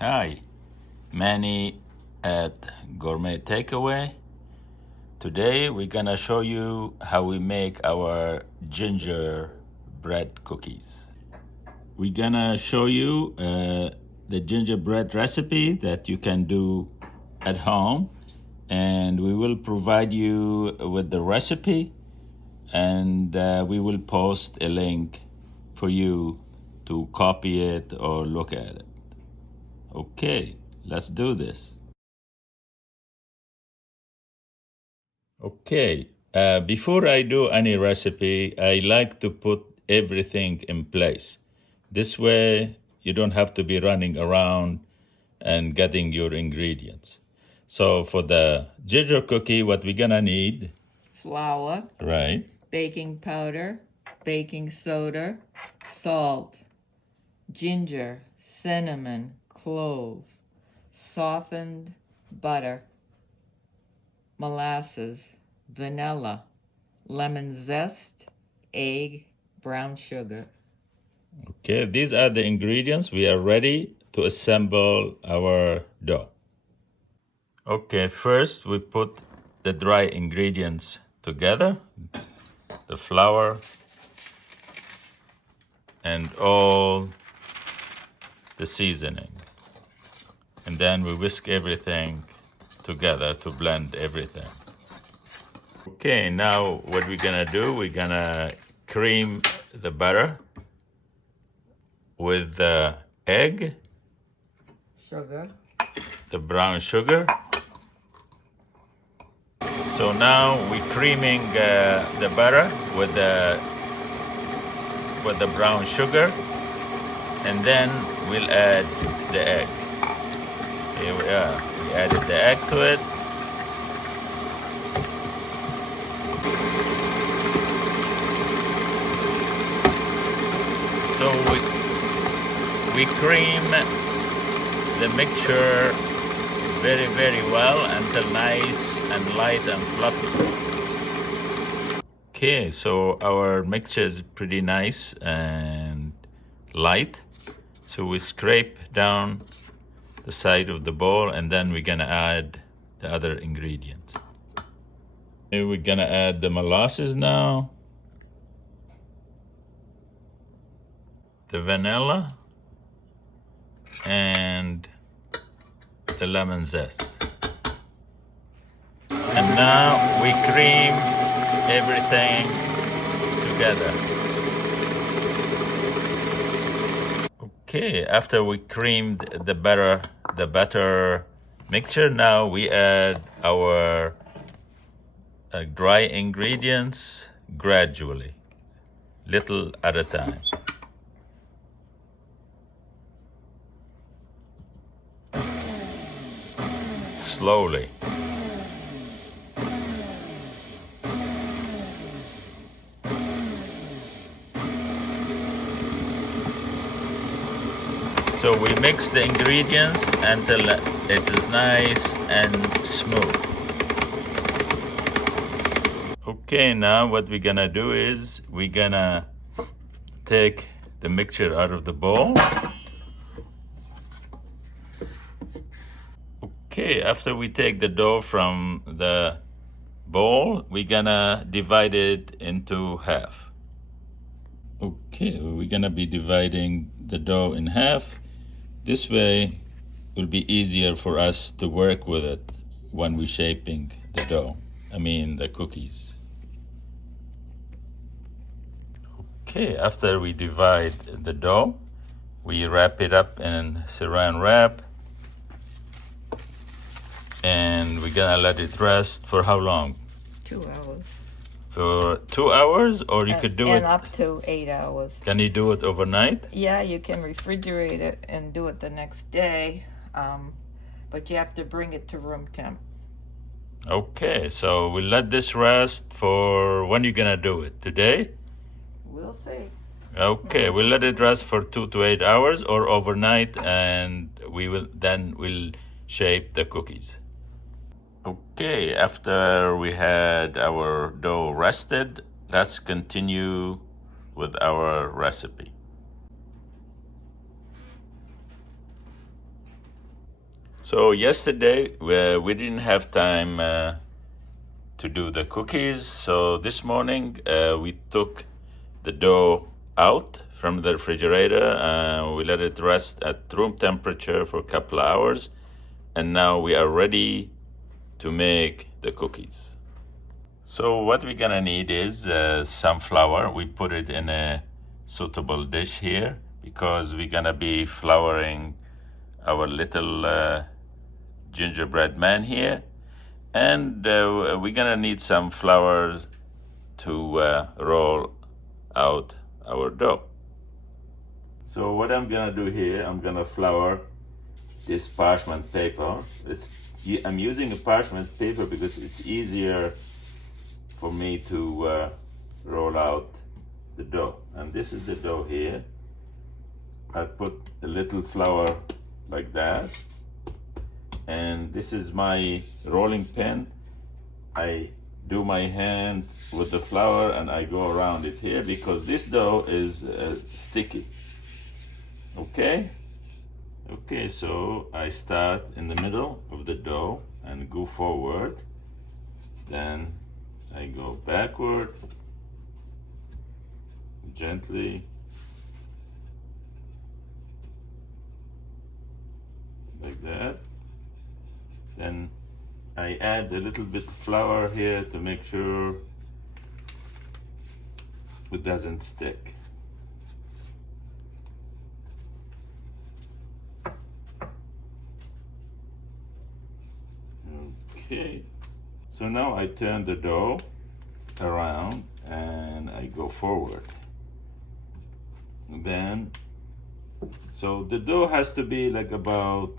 Hi, Manny at Gourmet Takeaway. Today we're gonna show you how we make our gingerbread cookies. We're gonna show you the gingerbread recipe that you can do at home, and we will provide you with the recipe, and we will post a link for you to copy it or look at it. Okay, let's do this. Okay, before I do any recipe, I like to put everything in place. This way, you don't have to be running around and getting your ingredients. So for the ginger cookie, what we're gonna need? Flour, Right, baking powder, baking soda, salt, ginger, cinnamon, clove, softened butter, molasses, vanilla, lemon zest, egg, brown sugar. okay, these are the ingredients. We are ready to assemble our dough. Okay, first we put the dry ingredients together, the flour and all the seasoning. And then we whisk everything together to blend everything. Okay, now what we're gonna do, we're gonna cream the butter with the egg, Sugar. the brown sugar. So now we're creaming the butter with the brown sugar, and then we'll add the egg. Here we are. We added the egg to it. So we cream the mixture very, very well until nice and light and fluffy. Okay, so our mixture is pretty nice and light. So we scrape down the side of the bowl, and then we're gonna add the other ingredients. Here we're gonna add the molasses now, the vanilla, and the lemon zest. And now we cream everything together. Okay, after we creamed the batter mixture, now we add our dry ingredients gradually, little at a time. Slowly. So we mix the ingredients until it is nice and smooth. Okay, now what we're gonna do is we're gonna take the mixture out of the bowl. Okay, after we take the dough from the bowl, we're gonna divide it into half. Okay, we're gonna be dividing the dough in half. This way it will be easier for us to work with it when we're shaping the dough. The cookies. Okay, after we divide the dough, we wrap it up in saran wrap, and we're gonna let it rest for how long? 2 hours. For 2 hours, or you could do it up to 8 hours. Can you do it overnight? Yeah, you can refrigerate it and do it the next day, but you have to bring it to room temp. Okay, so we'll let this rest for when you're gonna do it? Today? We'll see. Okay, we'll let it rest for 2 to 8 hours or overnight, and we'll shape the cookies. Okay, after we had our dough rested, let's continue with our recipe. So yesterday we didn't have time to do the cookies. So this morning we took the dough out from the refrigerator. We let it rest at room temperature for a couple of hours. And now we are ready to make the cookies. So what we're gonna need is some flour. We put it in a suitable dish here because we're gonna be flouring our little gingerbread man here, and we're gonna need some flour to roll out our dough. So what I'm gonna do here, I'm gonna flour this parchment paper. I'm using a parchment paper because it's easier for me to roll out the dough. And this is the dough here. I put a little flour like that, and this is my rolling pin. I do my hand with the flour and I go around it here because this dough is sticky. Okay, so I start in the middle of the dough and go forward, then I go backward gently like that. Then I add a little bit of flour here to make sure it doesn't stick. Okay, so now I turn the dough around and I go forward. Then, so the dough has to be like about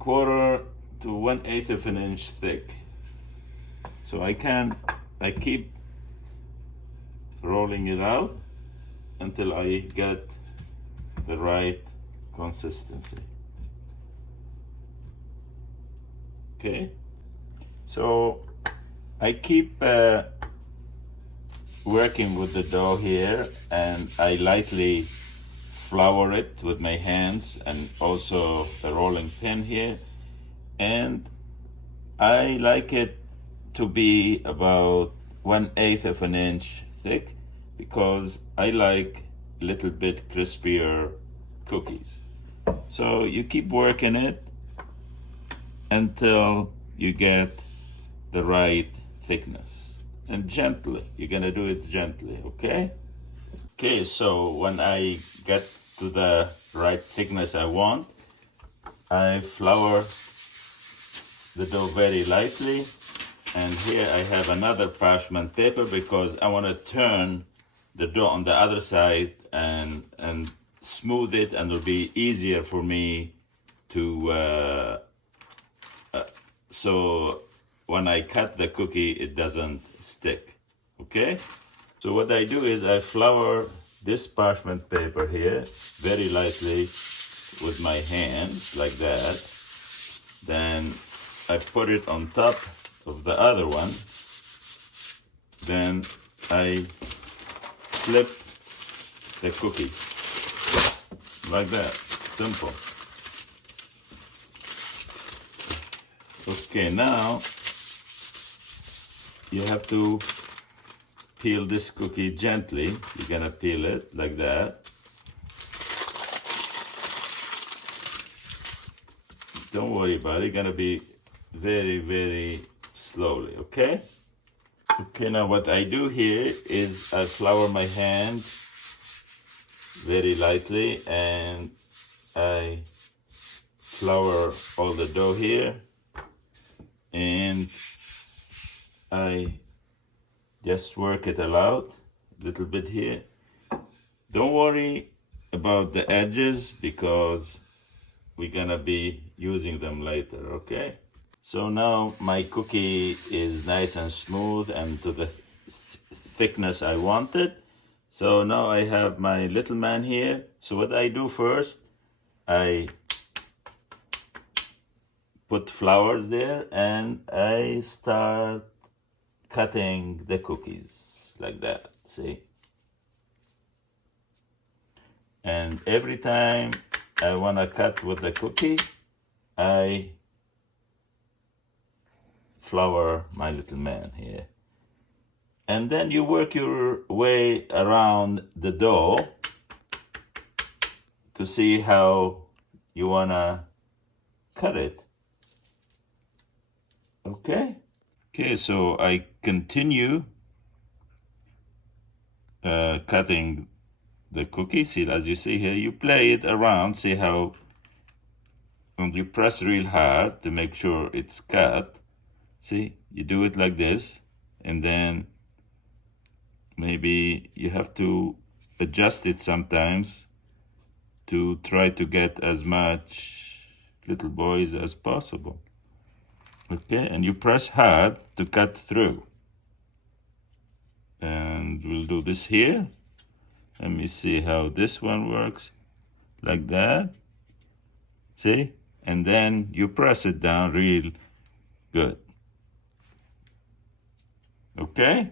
1/4 to 1/8 of an inch thick. So I keep rolling it out until I get the right consistency. Okay, so I keep working with the dough here, and I lightly flour it with my hands and also the rolling pin here, and I like it to be about 1/8 of an inch thick because I like a little bit crispier cookies. So you keep working it until you get the right thickness, and gently, you're gonna do it gently. Okay, so when I get to the right thickness I want, I flour the dough very lightly, and here I have another parchment paper because I want to turn the dough on the other side and smooth it, and it'll be easier for me to so when I cut the cookie it doesn't stick. Okay, so what I do is I flour this parchment paper here very lightly with my hands like that. Then I put it on top of the other one. Then I flip the cookie like that. Simple. Okay, now you have to peel this cookie gently. You're gonna peel it like that. Don't worry about it. You're gonna be very, very slowly, okay? Okay, now what I do here is I flour my hand very lightly, and I flour all the dough here, and I just work it out a little bit here. Don't worry about the edges because we're gonna be using them later, okay? So now my cookie is nice and smooth and to the thickness I wanted. So now I have my little man here. So what I do first, I put flowers there and I start cutting the cookies like that, see? And every time I want to cut with the cookie, I flour my little man here. And then you work your way around the dough to see how you want to cut it. Okay? Okay, so I continue cutting the cookie. See, as you see here, you play it around, see how, and you press real hard to make sure it's cut. See, you do it like this, and then maybe you have to adjust it sometimes to try to get as much little boys as possible. Okay, and you press hard to cut through. And we'll do this here. Let me see how this one works. Like that. See? And then you press it down real good. Okay?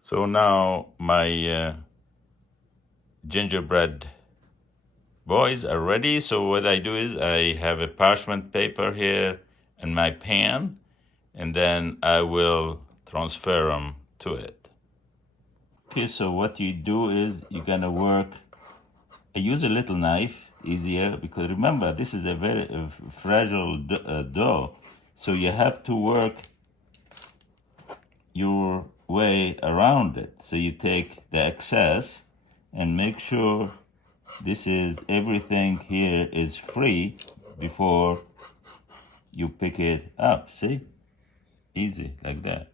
So now my gingerbread boys are ready. So what I do is I have a parchment paper here in my pan, and then I will transfer them to it. Okay, so what you do is you're gonna work, I use a little knife, easier, because remember, this is a very fragile dough, so you have to work your way around it. So you take the excess and make sure this is, everything here is free before you pick it up. See? Easy, like that.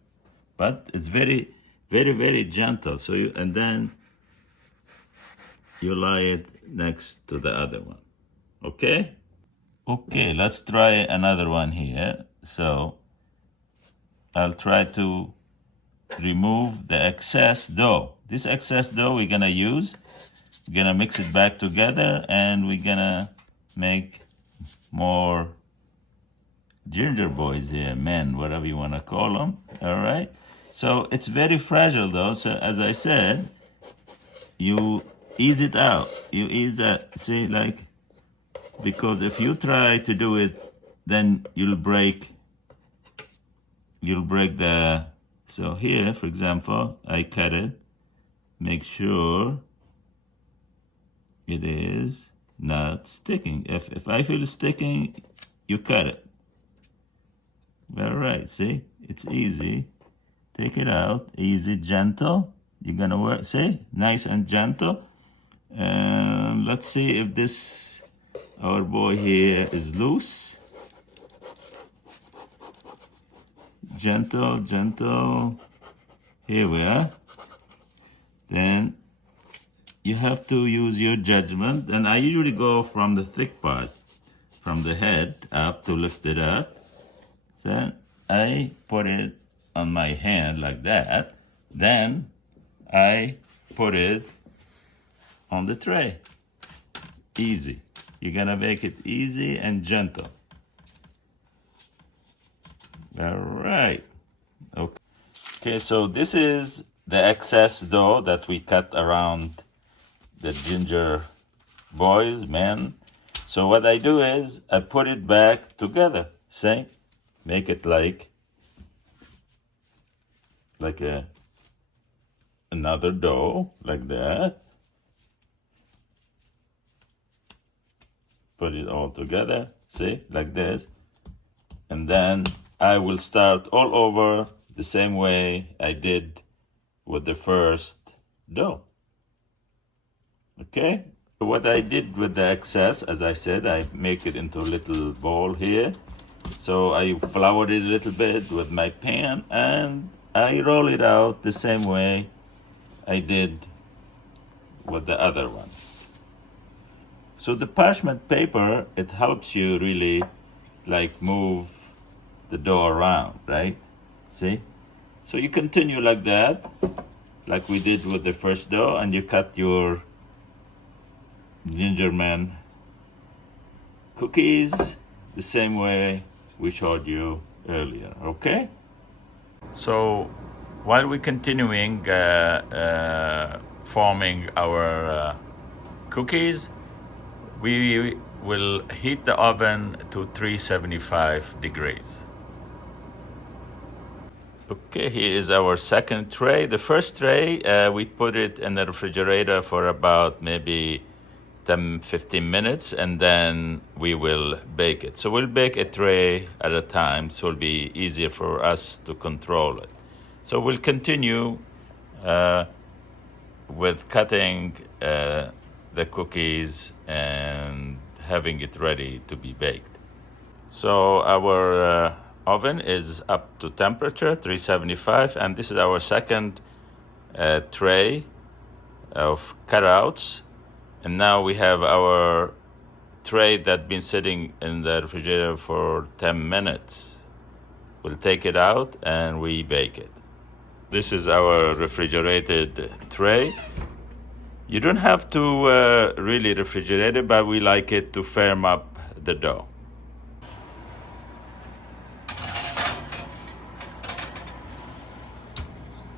But it's very, very gentle. So you, and then you lie it next to the other one. Okay? Okay, let's try another one here. So I'll try to remove the excess dough. This excess dough we're gonna use. We're gonna mix it back together, and we're gonna make more ginger boys here, men, whatever you wanna call them. All right. So it's very fragile though. So as I said, you ease it out. You ease that. See, like, because if you try to do it, then you'll break the. So here, for example, I cut it. Make sure it is not sticking. If I feel sticking, you cut it. All right, see? It's easy. Take it out, easy, gentle. You're gonna work, see? Nice and gentle. And let's see if this, our boy here, is loose. Gentle, gentle. Here we are. Then you have to use your judgment. And I usually go from the thick part, from the head up to lift it up. Then I put it on my hand like that. Then I put it on the tray. Easy. You're gonna make it easy and gentle. All right. Okay, so this is the excess dough that we cut around the ginger boys, men. So what I do is I put it back together. See? Make it like another dough, like that. Put it all together, see, like this. And then I will start all over the same way I did with the first dough. Okay? So what I did with the excess, as I said, I make it into a little bowl here. So I floured it a little bit with my pan, and I roll it out the same way I did with the other one. So the parchment paper, it helps you really like move the dough around, right? See? So you continue like that, like we did with the first dough, and you cut your gingerman cookies the same way we showed you earlier, okay? So while we're continuing forming our cookies, We will heat the oven to 375 degrees. Okay, here is our second tray. The first tray, we put it in the refrigerator for about maybe 10-15 minutes, and then we will bake it. So we'll bake a tray at a time, so it'll be easier for us to control it. So we'll continue with cutting the cookies and having it ready to be baked. So our oven is up to temperature 375, and this is our second tray of cutouts. And now we have our tray that's been sitting in the refrigerator for 10 minutes. We'll take it out and we bake it. This is our refrigerated tray. You don't have to really refrigerate it, but we like it to firm up the dough.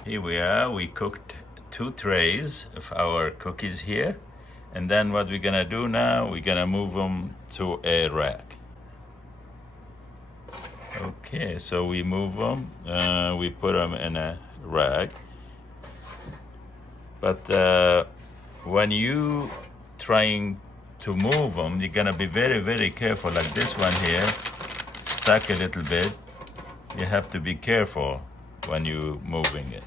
Here we are. We cooked 2 trays of our cookies here. And then what we're gonna do now, we're gonna move them to a rack. Okay, so we move them, we put them in a rack. But when you trying to move them, you're gonna be very, very careful. Like this one here, stuck a little bit. You have to be careful when you're moving it.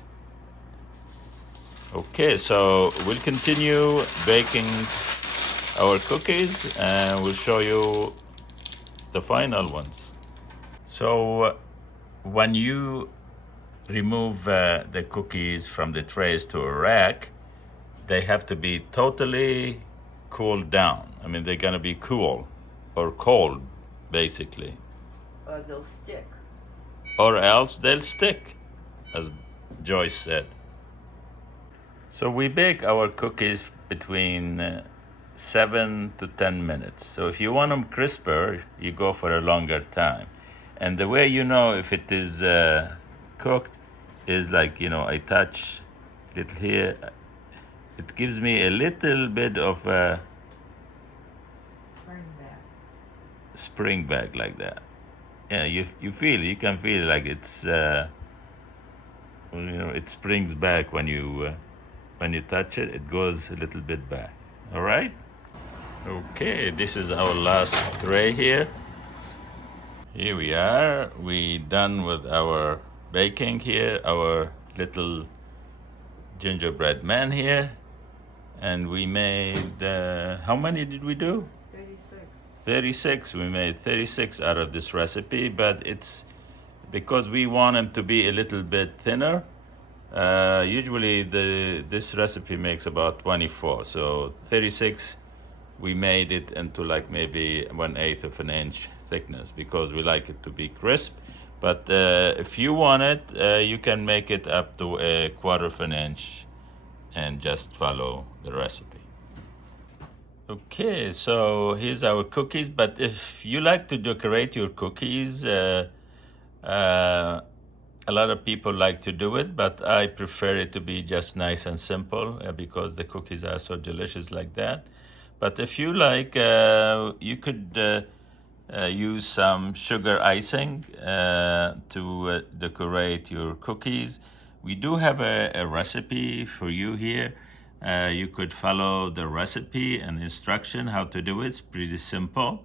Okay, so we'll continue baking our cookies and we'll show you the final ones. So when you remove the cookies from the trays to a rack, they have to be totally cooled down. I mean, they're gonna be cool or cold, basically. Or they'll stick. Or else they'll stick, as Joyce said. So we bake our cookies between 7 to 10 minutes. So if you want them crisper, you go for a longer time. And the way you know if it is cooked is like, I touch it here. It gives me a little bit of a spring back like that. Yeah, you can feel like it's, it springs back when you touch it. It goes a little bit back. All right. Okay, this is our last tray here. Here we are. We done with our baking here. Our little gingerbread man here, and we made. How many did we do? 36. We made 36 out of this recipe, but it's because we want them to be a little bit thinner. Usually this recipe makes about 24, so 36 we made it into like maybe 1/8 of an inch thickness because we like it to be crisp. But if you want it, you can make it up to 1/4 of an inch and just follow the recipe. Okay, so here's our cookies. But if you like to decorate your cookies, a lot of people like to do it, but I prefer it to be just nice and simple because the cookies are so delicious like that. But if you like, you could use some sugar icing to decorate your cookies. We do have a recipe for you here. You could follow the recipe and instruction how to do it. It's pretty simple.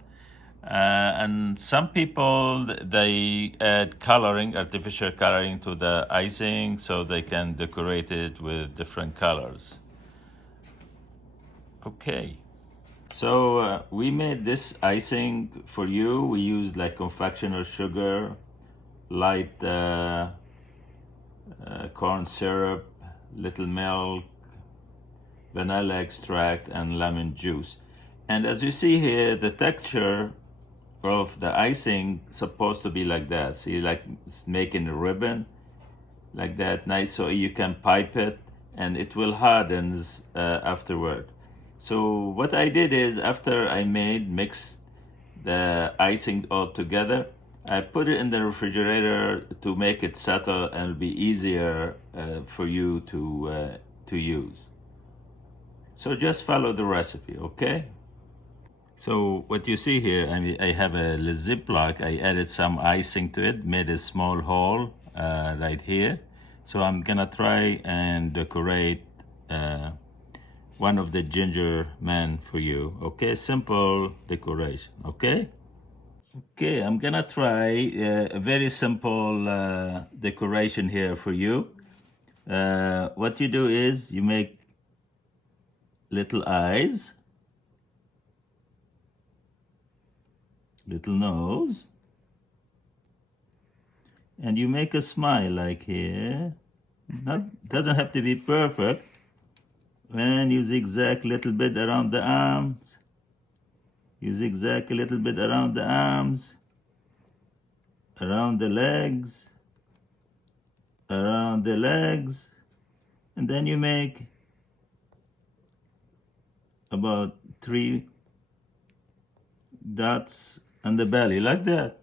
And some people, they add coloring, artificial coloring to the icing so they can decorate it with different colors. Okay, so we made this icing for you. We used like confectioner sugar, light corn syrup, little milk, vanilla extract, and lemon juice. And as you see here, the texture of the icing supposed to be like that. See, like it's making a ribbon like that, nice, so you can pipe it and it will harden afterward. So what I did is after I mixed the icing all together, I put it in the refrigerator to make it settle and it'll be easier for you to use. So just follow the recipe, okay? So what you see here, I have a Ziploc. I added some icing to it, made a small hole right here. So I'm gonna try and decorate one of the ginger men for you. Okay, simple decoration. Okay. Okay, I'm gonna try a very simple decoration here for you. What you do is you make little eyes, little nose, and you make a smile like here. Doesn't have to be perfect. And you zigzag a little bit around the arms. You zigzag a little bit around the arms, around the legs, around the legs, and then you make about 3 dots on the belly like that.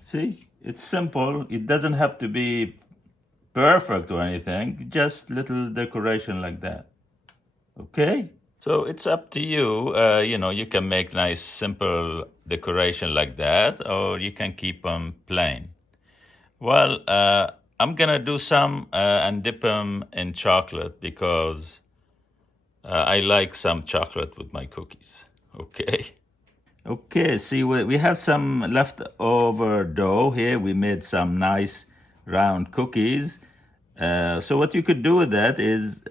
See, it's simple. It doesn't have to be perfect or anything, just little decoration like that. Okay, so it's up to you. You can make nice simple decoration like that, or you can keep them plain. Well, I'm gonna do some and dip them in chocolate because I like some chocolate with my cookies. Okay. Okay, see, we have some leftover dough here. We made some nice round cookies. So what you could do with that is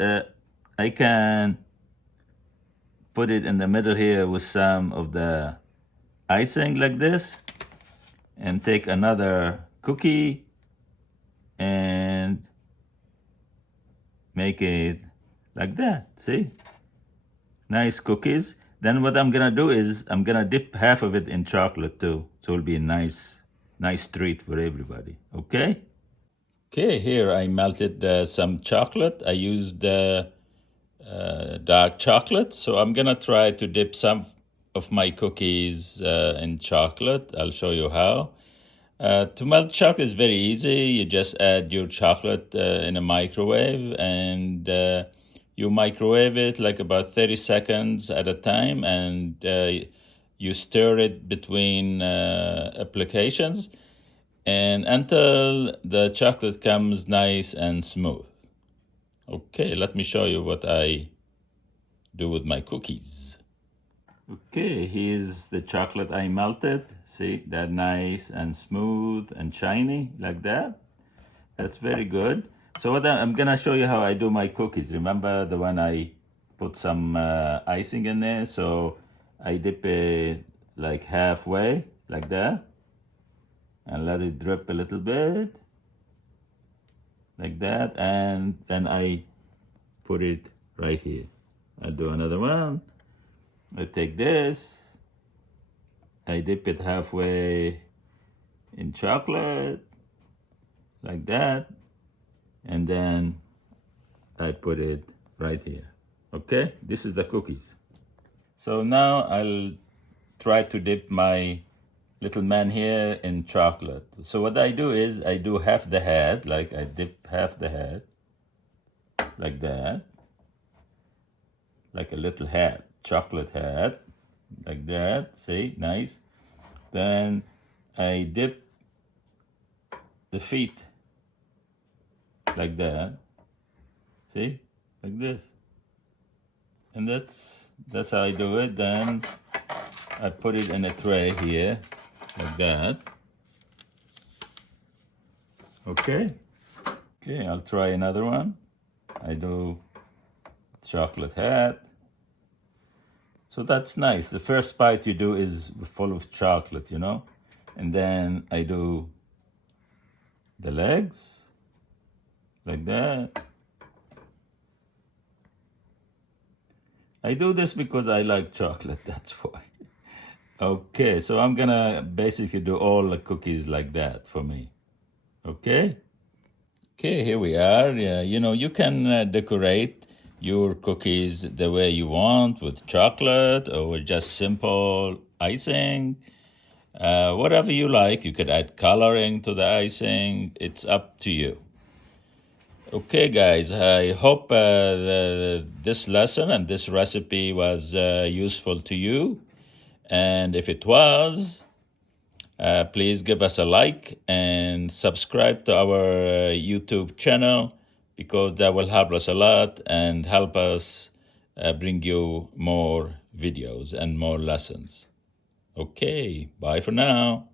I can put it in the middle here with some of the icing like this, and take another cookie and make it like that. See? Nice cookies. Then what I'm gonna do is I'm gonna dip half of it in chocolate too. So it'll be a nice treat for everybody. Okay? Okay, here I melted some chocolate. I used dark chocolate. So I'm gonna try to dip some of my cookies in chocolate. I'll show you how. To melt chocolate is very easy. You just add your chocolate in a microwave, and you microwave it like about 30 seconds at a time, and you stir it between applications and until the chocolate comes nice and smooth. Okay, let me show you what I do with my cookies. Okay, here's the chocolate I melted. See, that nice and smooth and shiny like that. That's very good. So what I'm gonna show you how I do my cookies. Remember the one I put some icing in there? So I dip it like halfway, like that, and let it drip a little bit, like that, and then I put it right here. I'll do another one. I take this, I dip it halfway in chocolate, like that, and then I put it right here. Okay, this is the cookies. So now I'll try to dip my little man here in chocolate. So what I do is I do half the head, like I dip half the head, like that, like a little hat, chocolate hat, like that. See, nice. Then I dip the feet like that. See, like this. And that's how I do it. Then I put it in a tray here, like that. Okay. Okay, I'll try another one. I do chocolate hat. So that's nice. The first bite you do is full of chocolate, and then I do the legs, like that. I do this because I like chocolate, that's why. Okay, so I'm gonna basically do all the cookies like that for me. Okay? Okay, here we are. You can decorate your cookies the way you want, with chocolate or with just simple icing. Whatever you like. You could add coloring to the icing. It's up to you. Okay, guys, I hope this lesson and this recipe was useful to you. And if it was, please give us a like and subscribe to our YouTube channel, because that will help us a lot and help us bring you more videos and more lessons. Okay, bye for now.